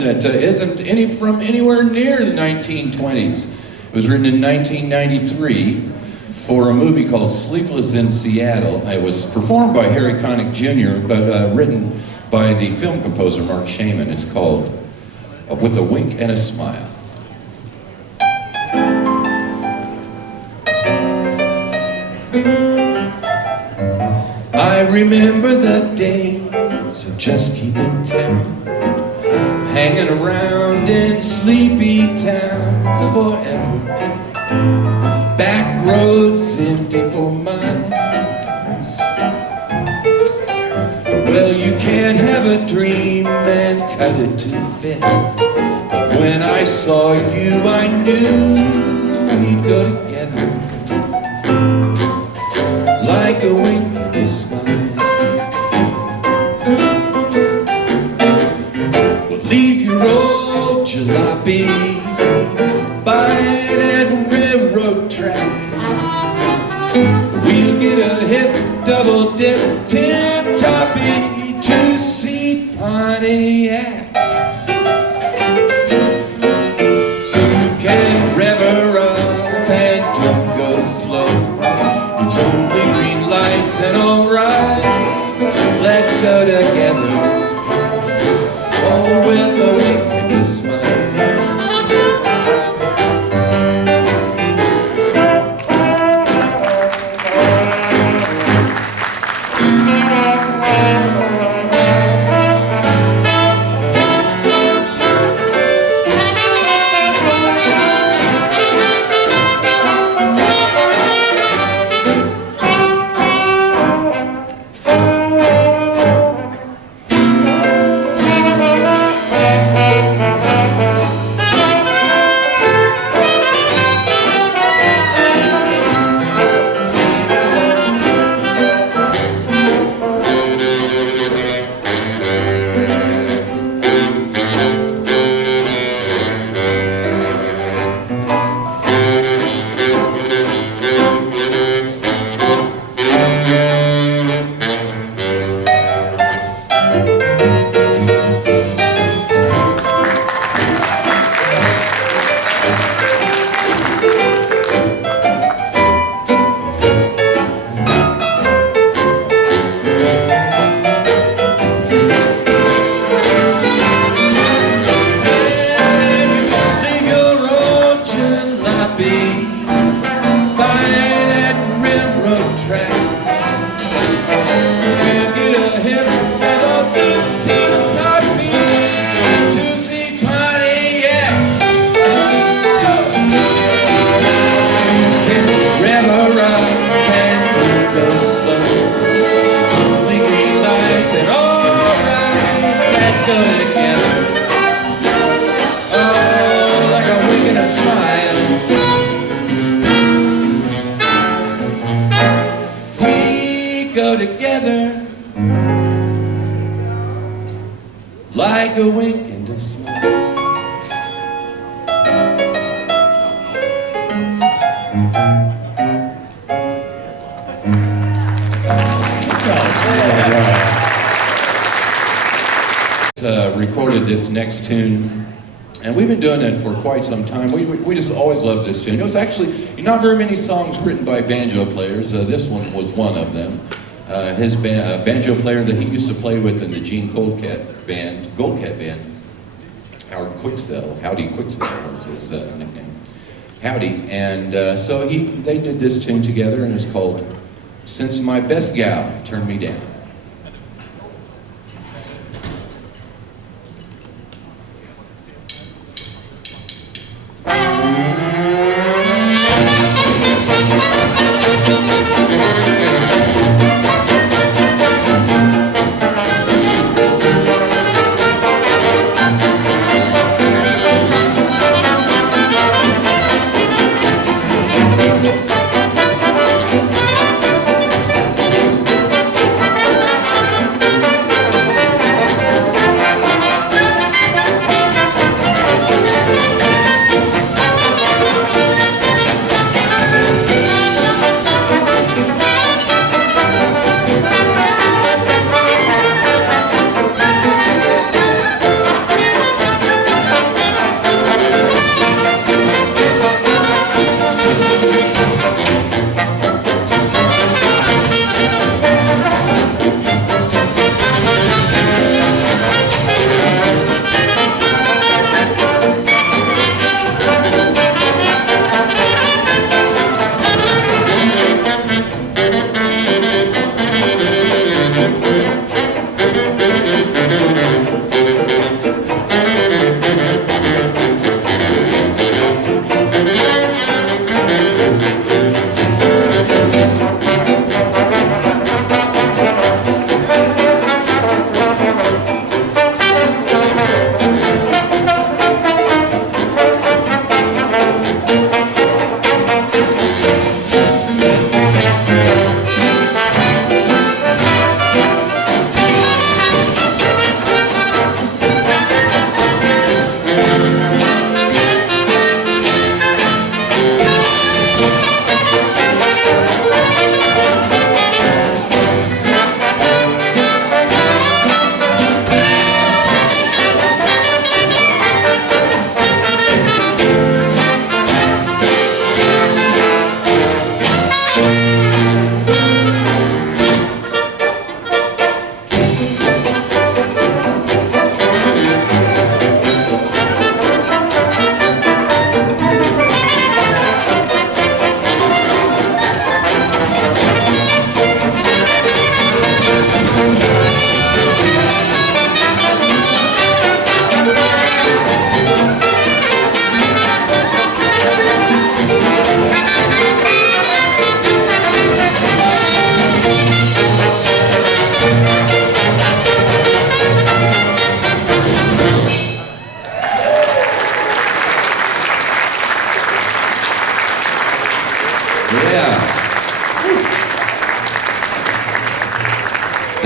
That isn't from anywhere near the 1920s. It was written in 1993 for a movie called Sleepless in Seattle. It was performed by Harry Connick Jr., but written by the film composer Mark Shaman. It's called With a Wink and a Smile. I remember the days of just keeping town, hanging around in sleepy towns forever. Back roads empty for miles. Well, you can't have a dream and cut it to fit. But when I saw you, I knew we'd go together, like a wink and a smile. Leave your old jalopy by that railroad track. We'll get a hip, double dip, tip-toppy, two-seat Pontiac. So you can rev her up and don't go slow. It's only green lights and all rights. Let's go together, with a wink and a smile. Go together like a wink and a smile. Recorded this next tune, and we've been doing it for quite some time. We just always loved this tune. It was actually not very many songs written by banjo players. This one was one of them. His banjo player that he used to play with in the Gene Goldcat band, Howard Quicksell, Howdy Quicksell was his nickname, Howdy. And so they did this tune together, and it's called Since My Best Gal Turned Me Down.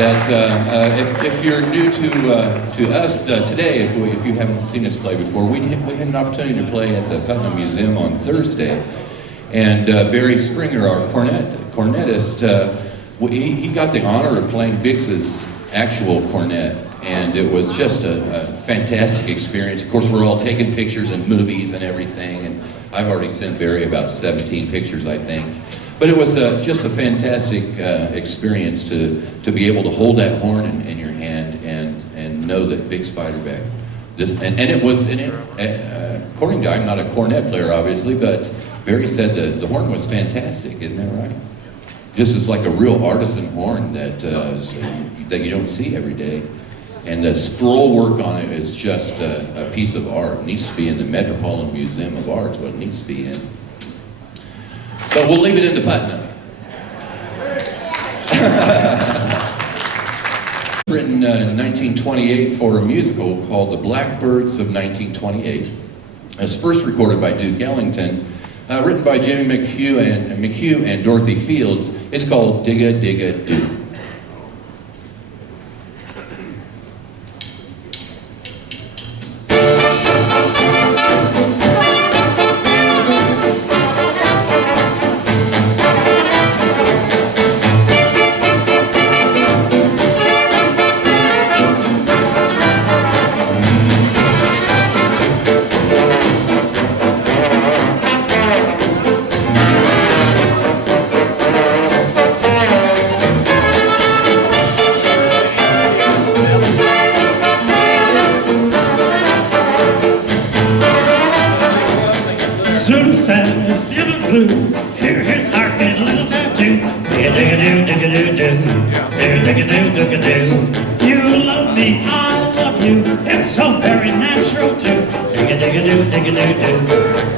that if you're new to us today, if you haven't seen us play before, we had an opportunity to play at the Putnam Museum on Thursday, and Barry Springer, our cornetist, he got the honor of playing Bix's actual cornet, and it was just a fantastic experience. Of course, we're all taking pictures and movies and everything, and I've already sent Barry about 17 pictures, I think. But it was just a fantastic experience to be able to hold that horn in your hand and know that Big Spiderback. According to, I'm not a cornet player, obviously, but Barry said the horn was fantastic. Isn't that right? This is like a real artisan horn that you don't see every day. And the scroll work on it is just a piece of art. It needs to be in the Metropolitan Museum of Art, is what it needs to be in. But we'll leave it in the Putnam. Written in 1928 for a musical called The Blackbirds of 1928. It was first recorded by Duke Ellington, written by Jimmy McHugh and Dorothy Fields. It's called Digga Digga Doo. Susan is still blue. Here's heartbeat, a little tattoo. Digga-digga-doo, digga-doo-doo. Digga-digga-doo, digga-doo. You love me, I love you. It's so very natural too. Digga-digga-doo, digga-doo-doo.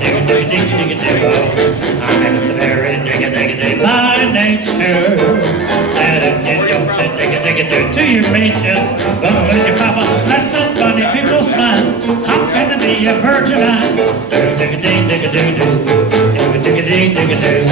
Digga-digga-digga-digga-doo. I'm so very digga-digga-doo by nature. That if you don't say digga-digga-doo to your major, gonna lose your papa. That's so funny, people smile. How can I be a virgin eye? Digga-digga-doo, digga-digga-doo, digga-digga-doo. Digga-digga-doo.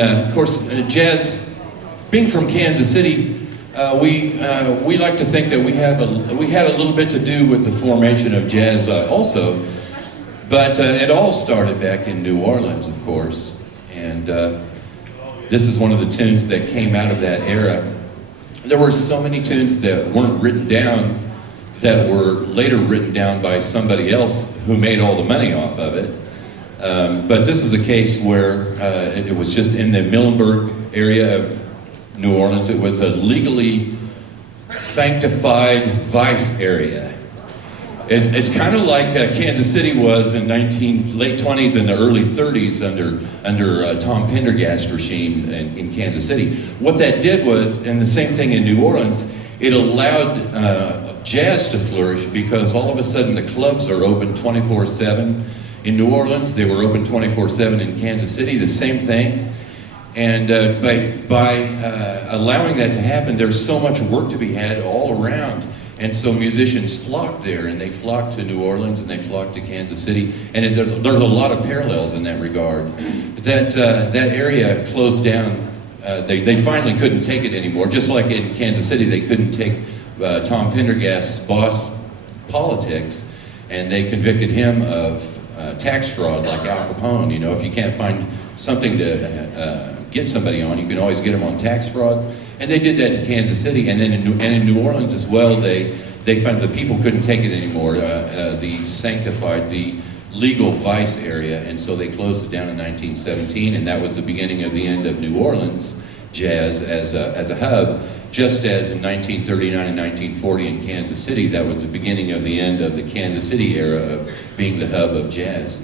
Of course, jazz, being from Kansas City, We like to think that we had a little bit to do with the formation of jazz also, but it all started back in New Orleans, of course, and this is one of the tunes that came out of that era. There were so many tunes that weren't written down that were later written down by somebody else who made all the money off of it. But this is a case where it was just in the Muhlenberg area of New Orleans. It was a legally sanctified vice area. It's kind of like Kansas City was in late 20s and the early 30s under Tom Pendergast regime in Kansas City. What that did was, and the same thing in New Orleans, it allowed jazz to flourish because all of a sudden the clubs are open 24/7. In New Orleans, they were open 24/7. In Kansas City, the same thing. And by allowing that to happen, there's so much work to be had all around. And so musicians flocked there, and they flocked to New Orleans, and they flocked to Kansas City. And there's a lot of parallels in that regard. That area closed down. They finally couldn't take it anymore. Just like in Kansas City, they couldn't take Tom Pendergast's boss politics, and they convicted him of tax fraud like Al Capone. You know, if you can't find something to get somebody on, you can always get them on tax fraud. And they did that to Kansas City, and then in New Orleans as well. They found the people couldn't take it anymore. The legal vice area, and so they closed it down in 1917, and that was the beginning of the end of New Orleans jazz as a hub. Just as in 1939 and 1940 in Kansas City, that was the beginning of the end of the Kansas City era of being the hub of jazz.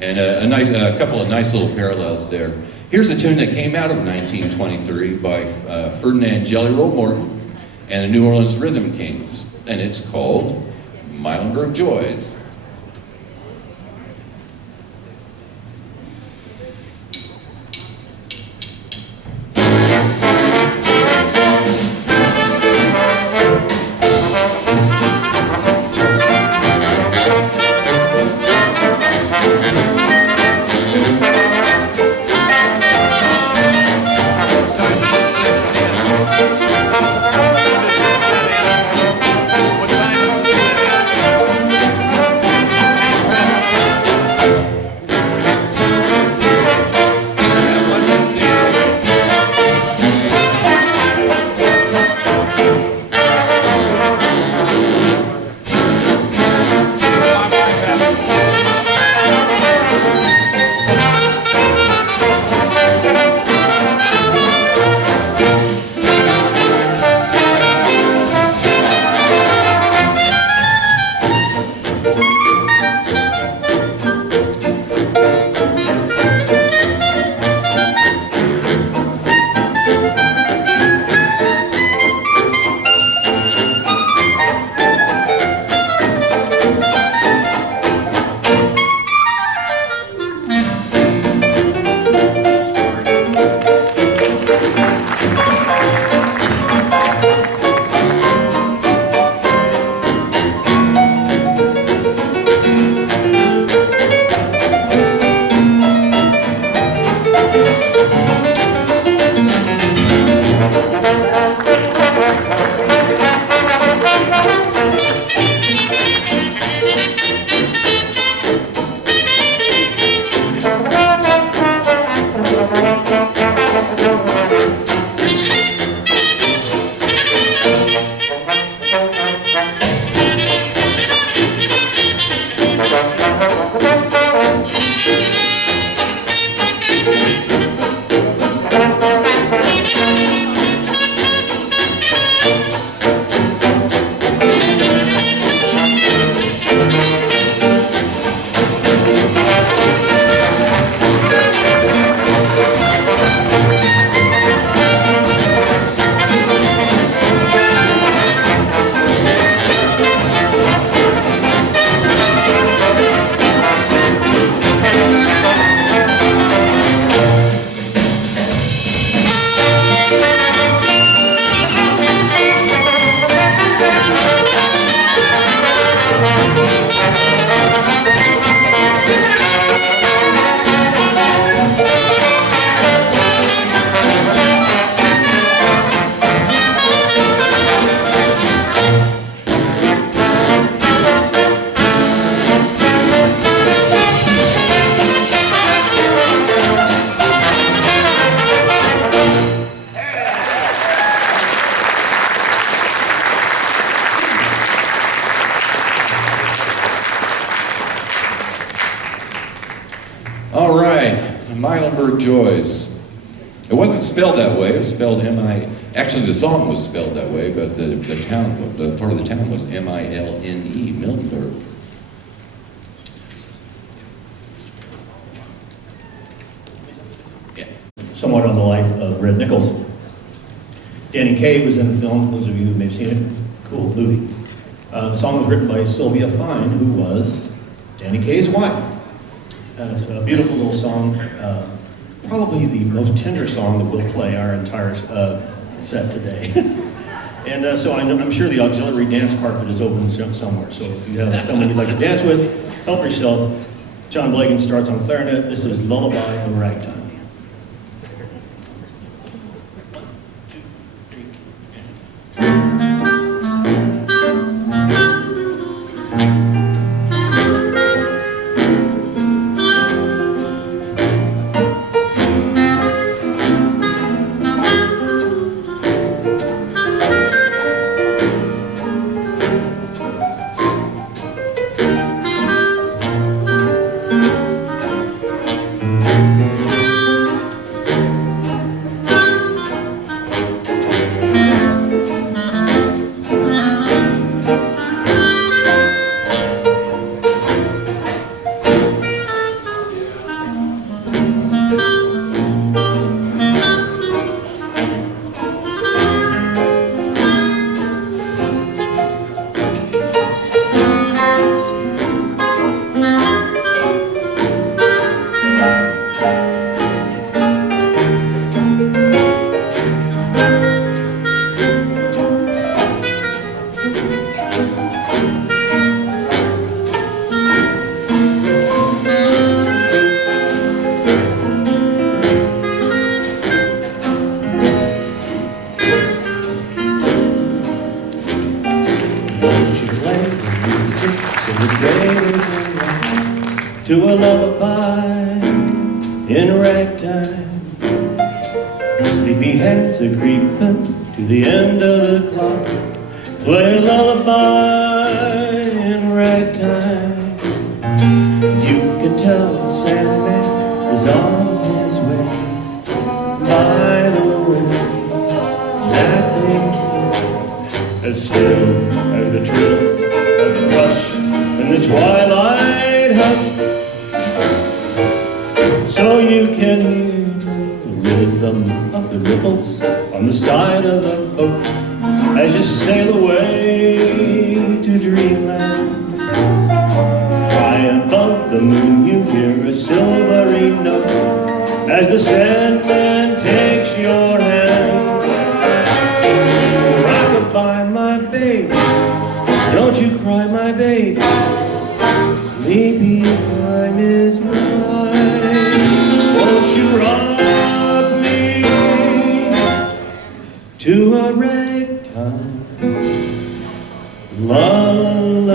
And a couple of nice little parallels there. Here's a tune that came out of 1923 by Ferdinand Jelly Roll Morton and the New Orleans Rhythm Kings, and it's called Muhlenberg Joys. All right, Milenberg Joys. It wasn't spelled that way. It was spelled M-I. Actually, the song was spelled that way, but the town, the part of the town was M-I-L-N-E, Milenberg. Yeah. Somewhat on the life of Red Nichols. Danny Kaye was in the film. Those of you who may have seen it, cool movie. The song was written by Sylvia Fine, who was Danny Kaye's wife. It's a beautiful little song, probably the most tender song that we'll play our entire set today. And so I'm sure the auxiliary dance carpet is open somewhere, so if you have someone you'd like to dance with, help yourself. John Blagan starts on clarinet. This is Lullaby of Ragtime. To a lullaby in ragtime. Sleepy hands are creeping to the end of the clock. Play a lullaby in ragtime. You can tell the Sandman is on his way. By the way, that they as still as the trill of the thrush in the twilight hush. So you can hear the rhythm of the ripples on the side of the boat as you sail away to dreamland. High above the moon you hear a silvery note as the Sandman takes your hand. Rock-a-bye, my baby, don't you cry, my baby. Sleepy time is mine. Won't you rock me to a ragtime lullaby?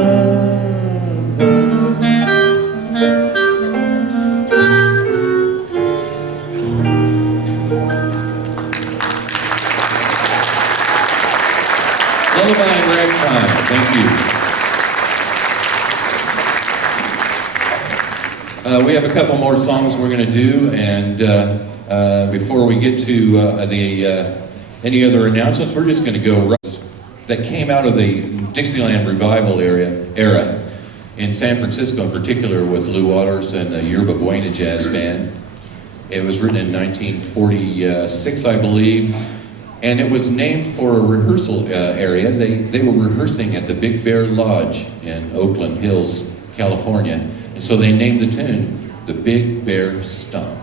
Lullaby and Ragtime, thank you. We have a couple more songs we're going to do, and before we get to any other announcements, we're just going to go that came out of the Dixieland revival era in San Francisco, in particular with Lou Waters and the Yerba Buena Jazz Band. It was written in 1946, I believe, and it was named for a rehearsal area. They were rehearsing at the Big Bear Lodge in Oakland Hills, California. And so they named the tune the Big Bear Stomp.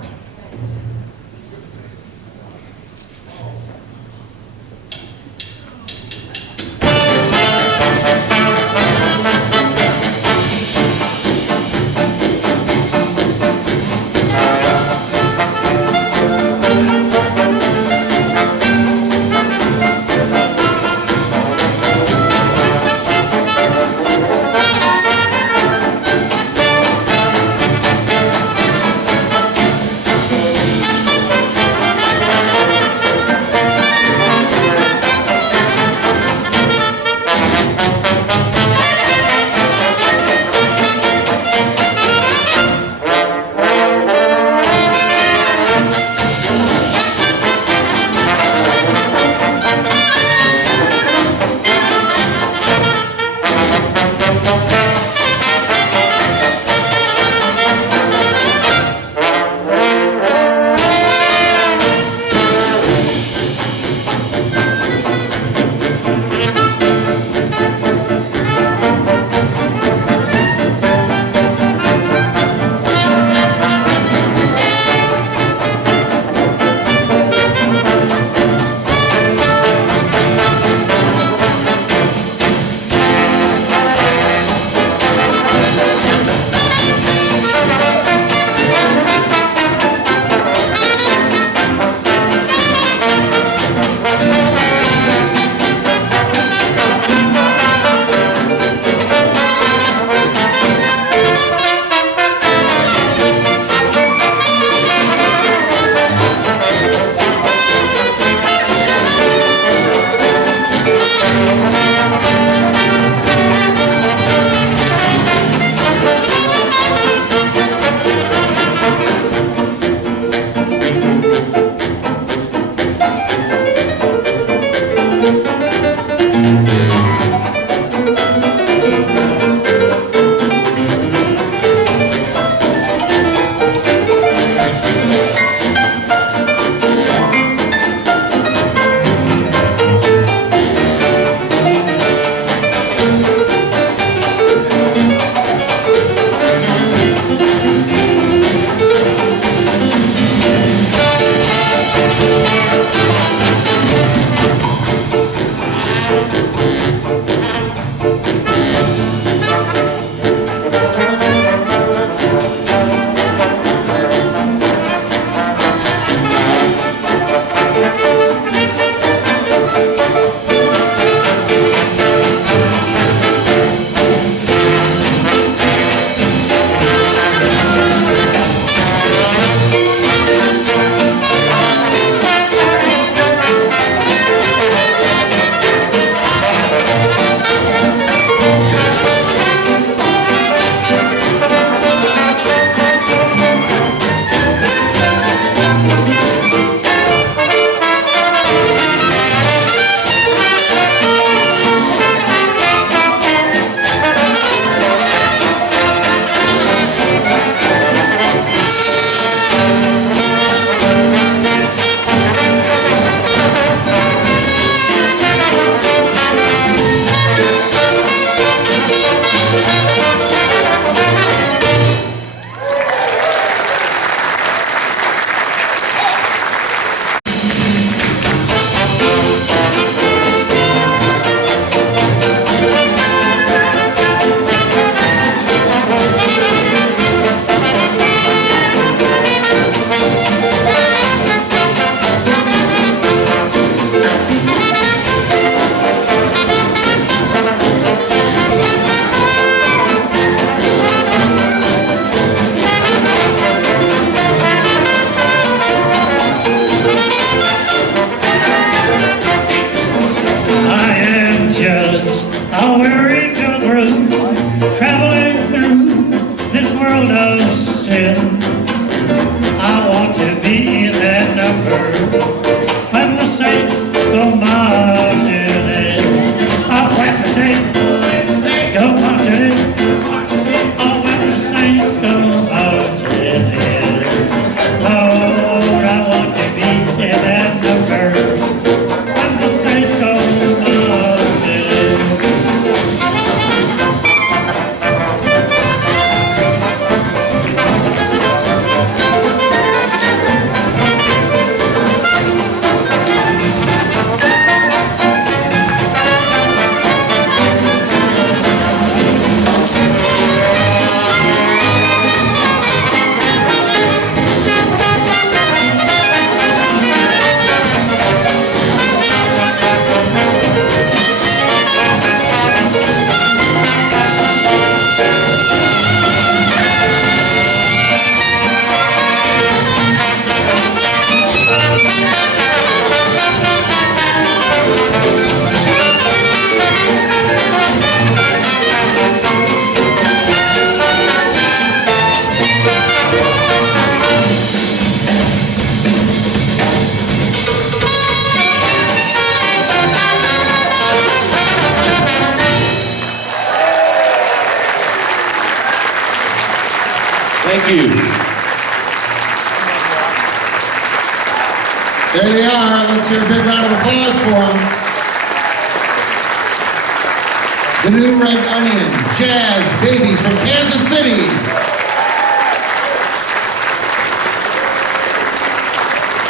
world of sin. I want to be in that number when the saints go marching in. Oh, when the saints go marching in. Oh, when the saints go marching in. Lord, I want to be in that number when the saints go marching in. Thank you. There they are. Let's hear a big round of applause for them. The New Red Onion Jazz Babies from Kansas City.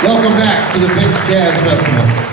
Welcome back to the Bix Jazz Festival.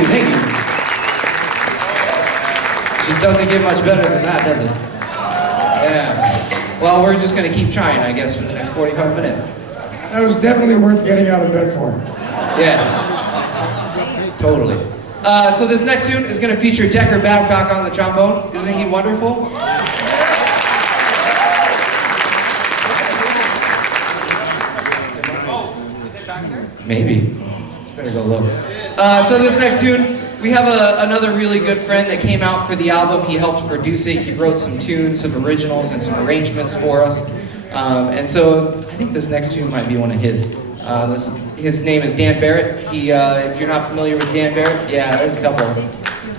you, thank you. Just doesn't get much better than that, does it? Yeah. Well, we're just gonna keep trying, I guess, for the next 45 minutes. That was definitely worth getting out of bed for. Yeah. Totally. So this next tune is gonna feature Decker Babcock on the trombone. Isn't he wonderful? Maybe. Better go look. So this next tune, we have another really good friend that came out for the album. He helped produce it. He wrote some tunes, some originals, and some arrangements for us. And so I think this next tune might be one of his. His name is Dan Barrett. If you're not familiar with Dan Barrett, yeah, there's a couple.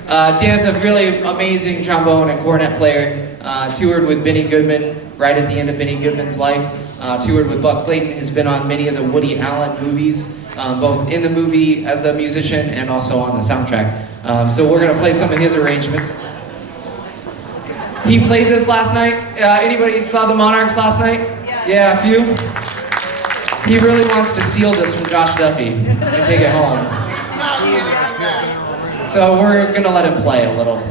Dan's a really amazing trombone and cornet player. Toured with Benny Goodman right at the end of Benny Goodman's life. Toured with Buck Clayton. Has been on many of the Woody Allen movies, both in the movie as a musician and also on the soundtrack. So we're gonna play some of his arrangements. He played this last night. Anybody saw the Monarchs last night? Yeah, a few? He really wants to steal this from Josh Duffy and take it home. So we're gonna let him play a little.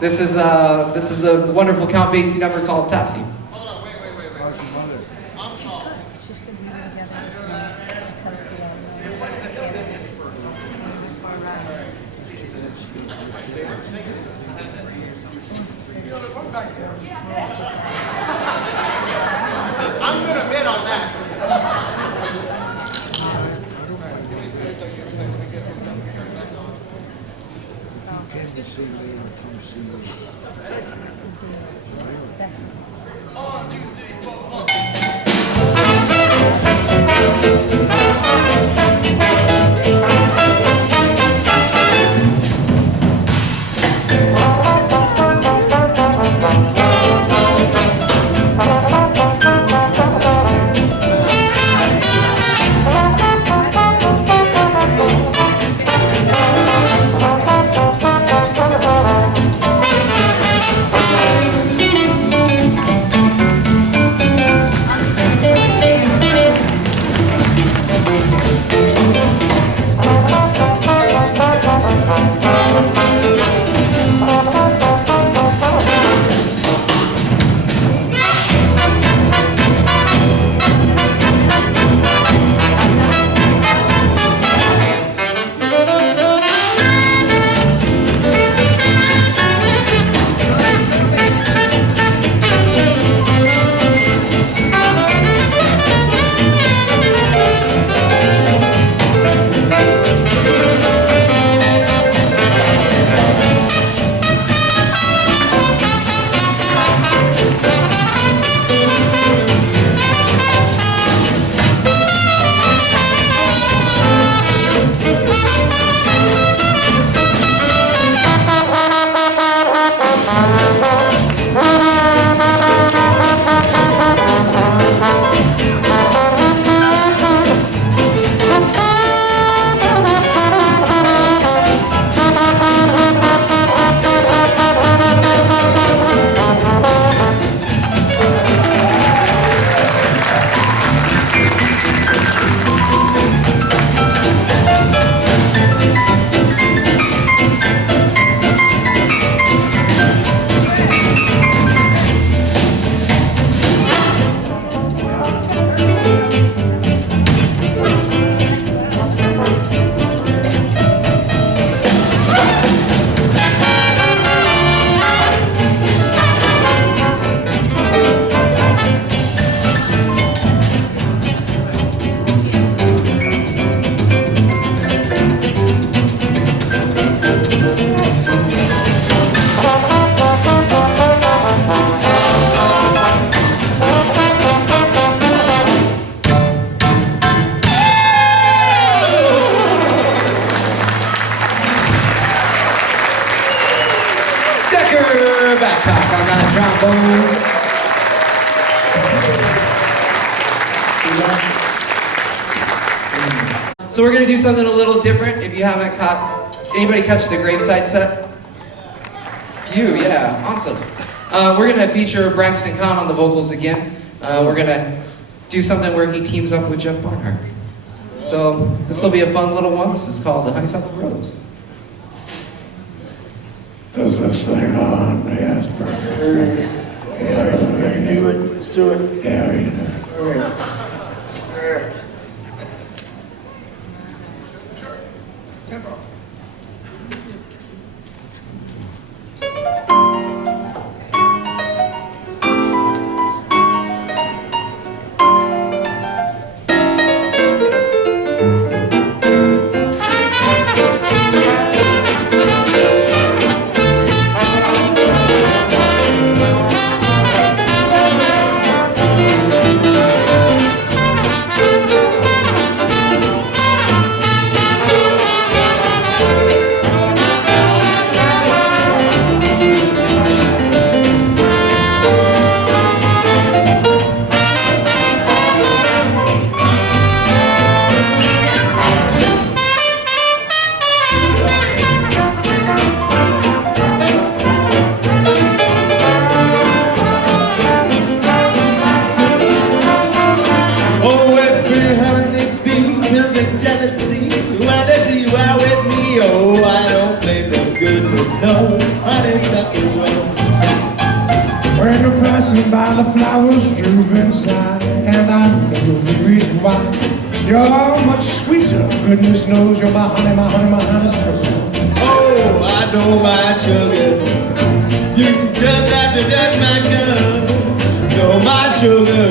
This is the wonderful Count Basie number called Topsy. I'm gonna bid on that. Babcock on that trombone. So we're gonna do something a little different. If you haven't caught, anybody catch the Graveside set? You, yeah, awesome. We're gonna feature Braxton Kahn on the vocals again. We're gonna do something where he teams up with Jeff Barnhart. So this will be a fun little one. This is called The Honeysuckle Rose. Does this thing on? Yes, perfect. Yeah, we can do it. Let's do it. Yeah, we can do it. All right. Tempo. By the flowers droop inside, and I know the reason why. You're much sweeter, goodness knows you're my honey, my honey, my honeysuckle. Oh, I know my sugar. You just have to touch my cup. You're my sugar.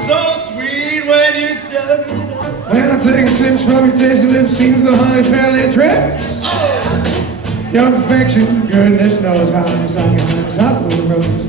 So sweet when you stuck it up. When I take sips from your tasty lips, seems the honey fairly drips. Oh. Your perfection, goodness knows how honeysuckle rose.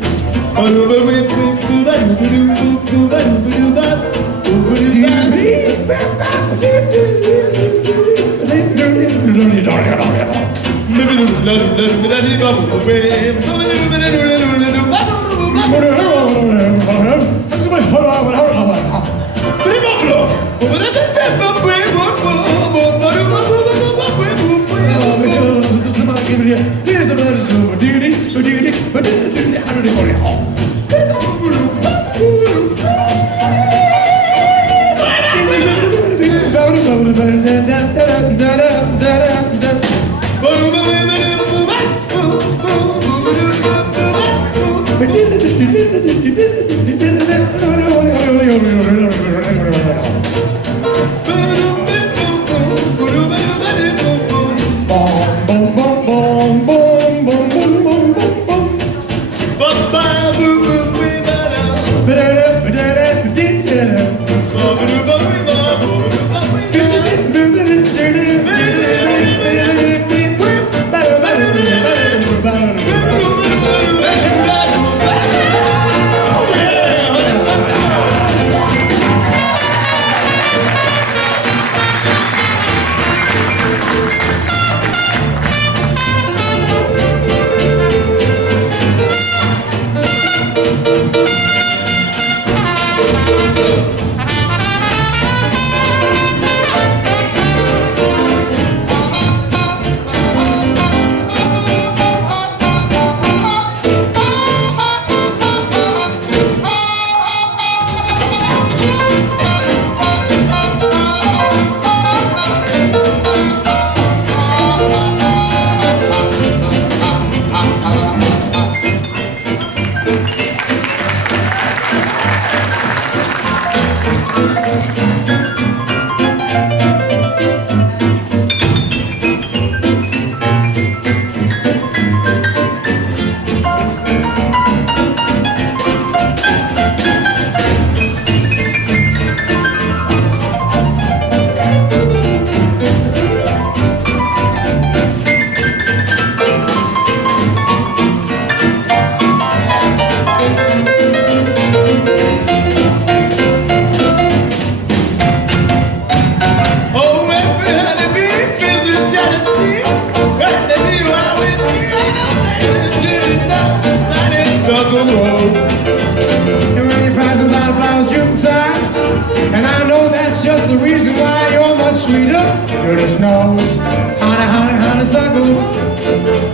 Goodness knows, honey, honey, honeysuckle.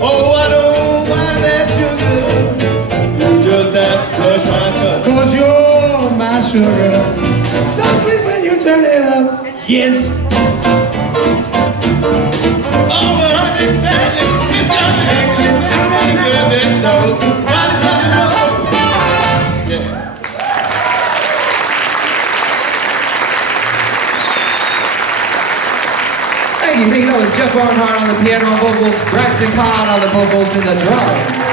Oh, I don't mind that sugar. You just have to touch my cup. 'Cause you're my sugar. So sweet when you turn it up. Yes. Oh, honey, honey, it's Jeff Barnhart on the piano and vocals, Braxton Codd on the vocals and the drums.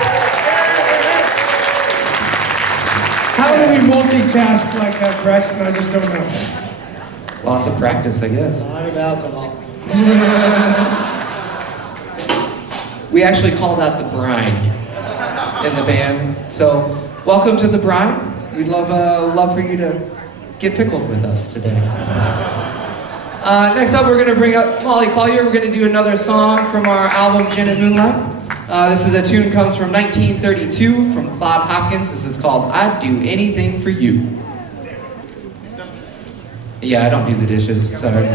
How do we multitask like that, Braxton? I just don't know. Lots of practice, I guess. A lot of alcohol. We actually call that the brine in the band. So, welcome to the brine. We'd love for you to get pickled with us today. Next up, we're going to bring up Molly Collier. We're going to do another song from our album Gin and Moonlight. This is a tune comes from 1932 from Claude Hopkins. This is called I'd Do Anything for You. Yeah, I don't do the dishes, sorry.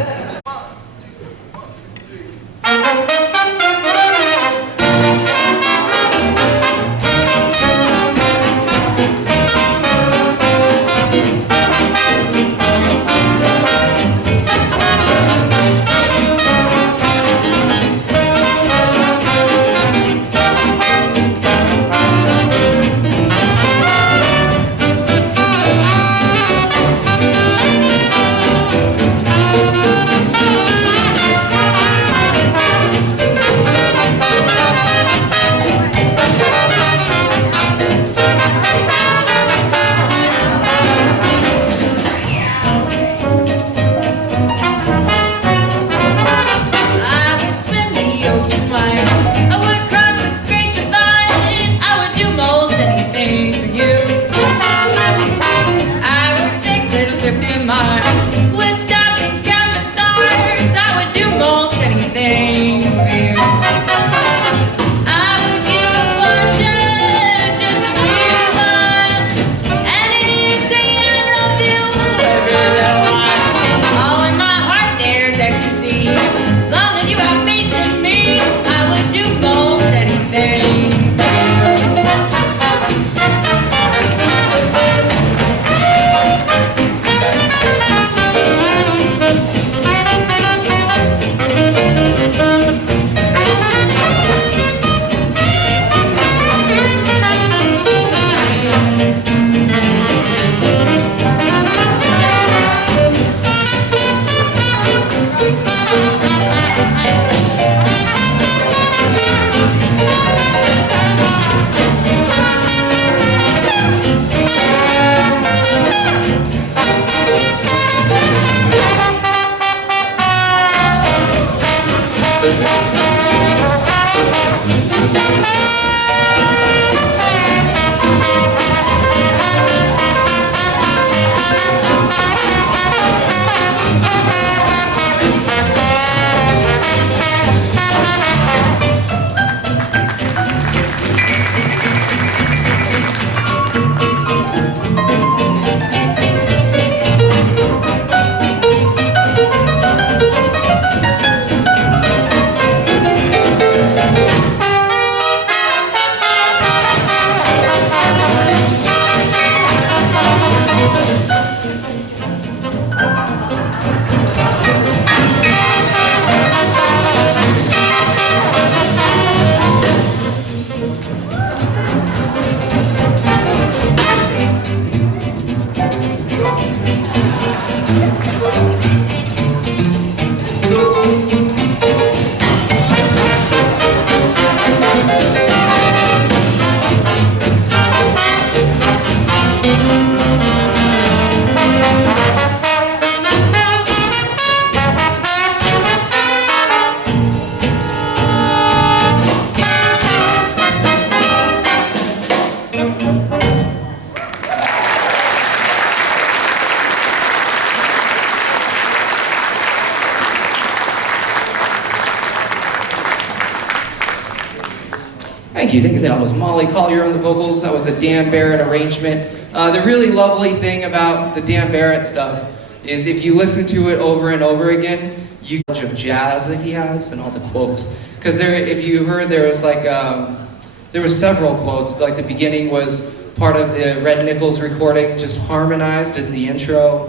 Thank you. That was Molly Collier on the vocals. That was a Dan Barrett arrangement. The really lovely thing about the Dan Barrett stuff is if you listen to it over and over again, you get of jazz that he has and all the quotes. Because if you heard, there was several quotes. Like the beginning was part of the Red Nichols recording, just harmonized as the intro.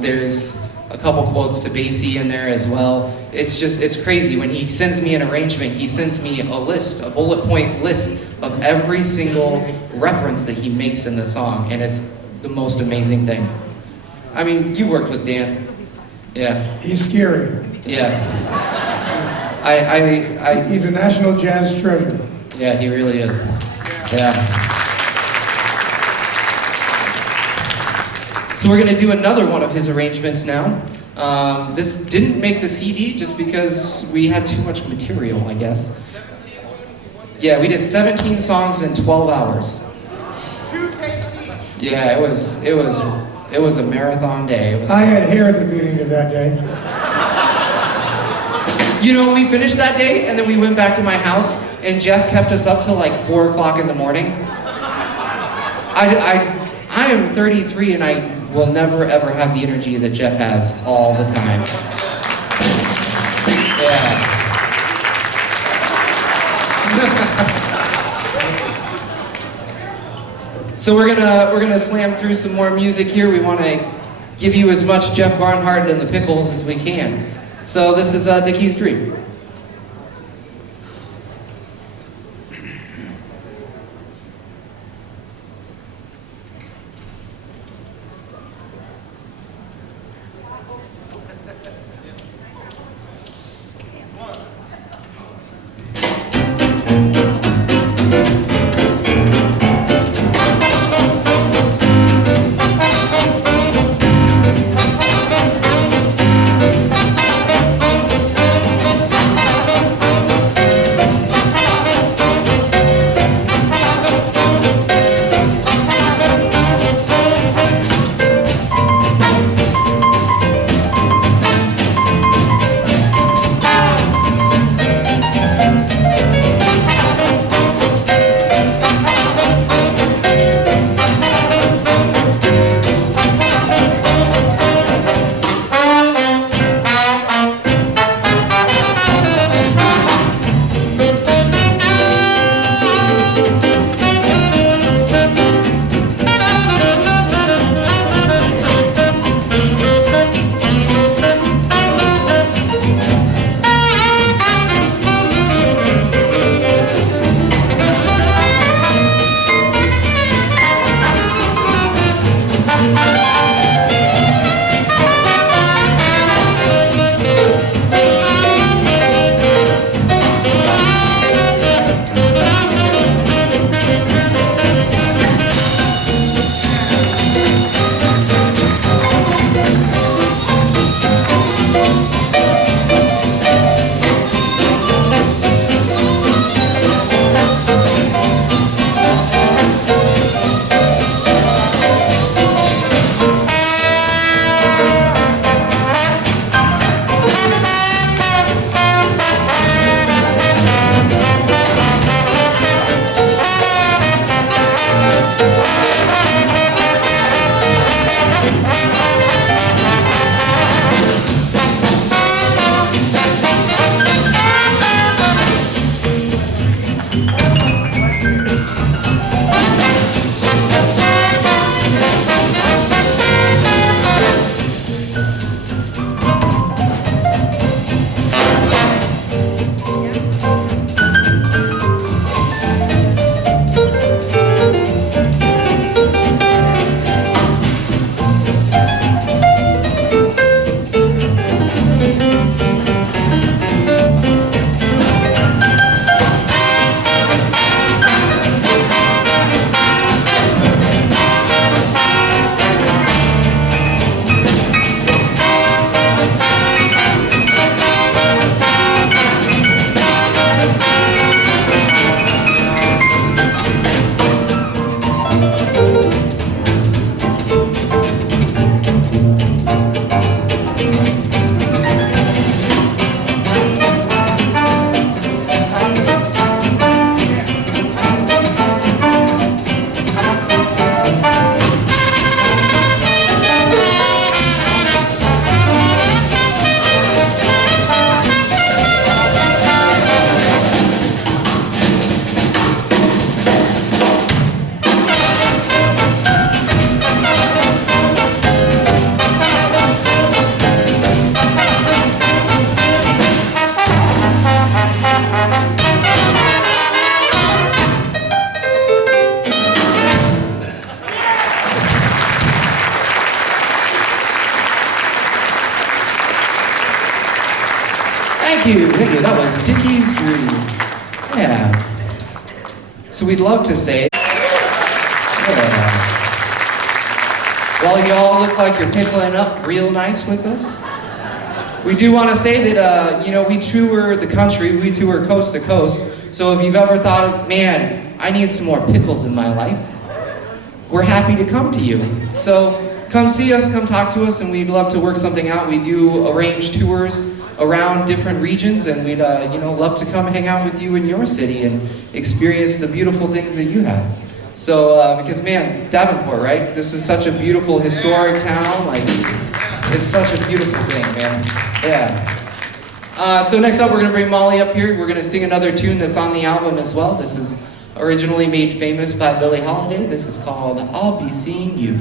There's a couple quotes to Basie in there as well. It's crazy. When he sends me an arrangement, he sends me a list, a bullet point list of every single reference that he makes in the song, and it's the most amazing thing. I mean, you worked with Dan. Yeah. He's scary. Yeah. He's a national jazz treasure. Yeah, he really is. Yeah. So we're gonna do another one of his arrangements now. This didn't make the CD just because we had too much material, I guess. Yeah, we did 17 songs in 12 hours. 2 takes each. Yeah, it was a marathon day. It was. I had hair at the beginning of that day. You know, we finished that day, and then we went back to my house, and Jeff kept us up till like 4 o'clock in the morning. I am 33, and I will never ever have the energy that Jeff has all the time. Yeah. So we're gonna slam through some more music here. We want to give you as much Jeff Barnhart and the Pickles as we can. So this is Dickie's Dream. Thank you. That was Dickie's Dream. Yeah. So we'd love to say, yeah. Well, y'all look like you're pickling up real nice with us. We do want to say that, we tour the country, we tour coast to coast. So if you've ever thought, man, I need some more pickles in my life, we're happy to come to you. So come see us, come talk to us, and we'd love to work something out. We do arrange tours around different regions, and we'd love to come hang out with you in your city and experience the beautiful things that you have. So because man, Davenport, right? This is such a beautiful historic town. Like, it's such a beautiful thing, man. Yeah. So next up, we're gonna bring Molly up here. We're gonna sing another tune that's on the album as well. This is originally made famous by Billie Holiday. This is called "I'll Be Seeing You."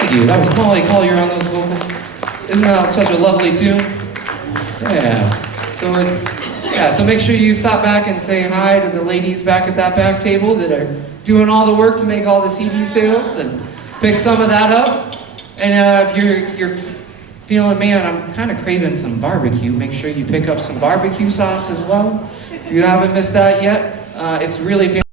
Thank you. That was Molly Collier on those vocals. Isn't that such a lovely tune? Yeah. So make sure you stop back and say hi to the ladies back at that back table that are doing all the work to make all the CD sales, and pick some of that up. And if you're feeling, man, I'm kind of craving some barbecue, make sure you pick up some barbecue sauce as well. If you haven't missed that yet, it's really fantastic.